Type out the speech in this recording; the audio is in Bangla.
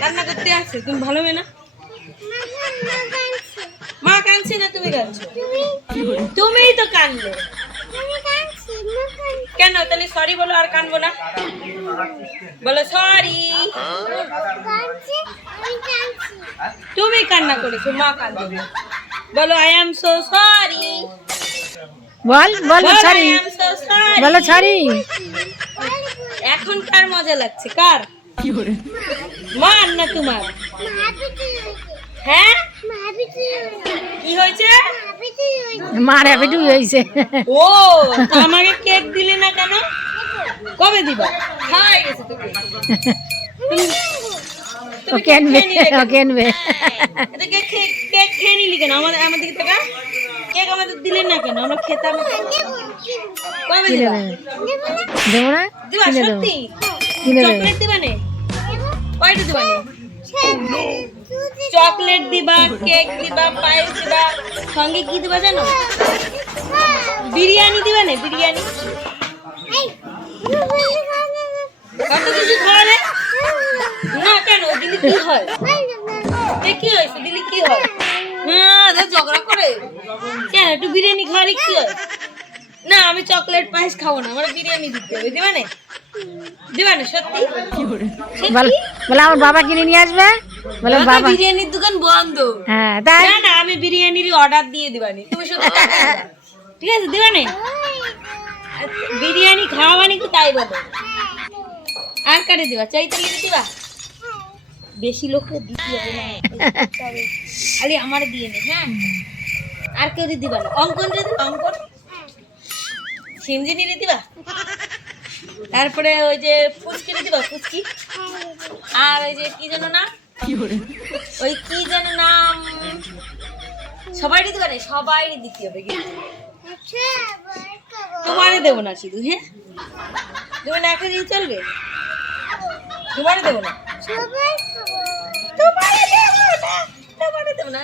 কান্না করতে আসছে, তুমি ভালো মেয়ে না? মা কাঁদছে না, তুমি কাঁদছো? তুমিই তো কাঁদলে। কেন? তাহলে সরি বলো, আর কাঁদবো না। বলো সরি। তুমি কান্না করেছো, মা কাঁদবে। বলো I am so sorry. Ball ball sorry, I am so sorry. বলো সরি। এখন কার মজা লাগছে? কার? মার না তোমার? হ্যাঁ, কি হয়েছে? মার হ্যাবিট হয়েছে। ও, তো আমাকে কেক দিলে না কেন? কবে দিবা? খাই গেছে তো কেক। ও কেনবে, ও কেনবে। এটা কেক খেয়ে নিলি কেন? আমাদের দিকে টাকা কেক আমাদের দিলেন না কেন? আমরা খেতাম। কবে দিবা? দেবো না, দিবা কিনে দেবো, সত্যি? কিনে দেবো। চকলেট দিবা নে? কয়টা দিবা নে? চকলেট দিবা, কেক দিবা, পায়েস দিবা, সঙ্গে কি দিবা জানো? বিরিয়ানি দিবা নে? বিরিয়ানি। কত কিছু খাওয়ালে না কেন? দিলি কি হয়? কি হয়েছে? দিলি কি হয়? ঝগড়া করে কেন? একটু বিরিয়ানি খাওয়ালে কি হয়? না, আমি চকলেট পায়েস খাবো না, আমার বিরিয়ানি দিতে হবে। দিবা নে? দিবা না সত্যি? বলে আমার বাবা কিনে নিয়ে আসবে। বলে বাবা, বিরিয়ানির দোকান বন্ধ। হ্যাঁ তাই না না, আমি বিরিয়ানির অর্ডার দিয়ে দিবানি, তুমি শুধু টাকা দিবা। ঠিক আছে, দিবা নে? বিরিয়ানি খাওয়াবানি কি তাই বলো? আর কারে দিবা? চৈতালি দিবা? বেশি লোককে দিতে হবে না, খালি আমার দিয়ে নে। হ্যাঁ, আর কেউ দিবা না? অঙ্কন দিবা? অঙ্কন সিমজিনি দিবা? তারপরে ওই যে ফুচকি দিবা? ফুচকি। আর ওই যে কি যেন নাম, ওই কি যেন নাম, সবাই দিতে পারে, সবাই দিতে হবে কিন্তু তোমারে দেবো না শুধু। হ্যাঁ, তুমি না খেলেই চলবে? তোমারে দেবো না, তোমারে দেবো না, তোমারে দেবো না।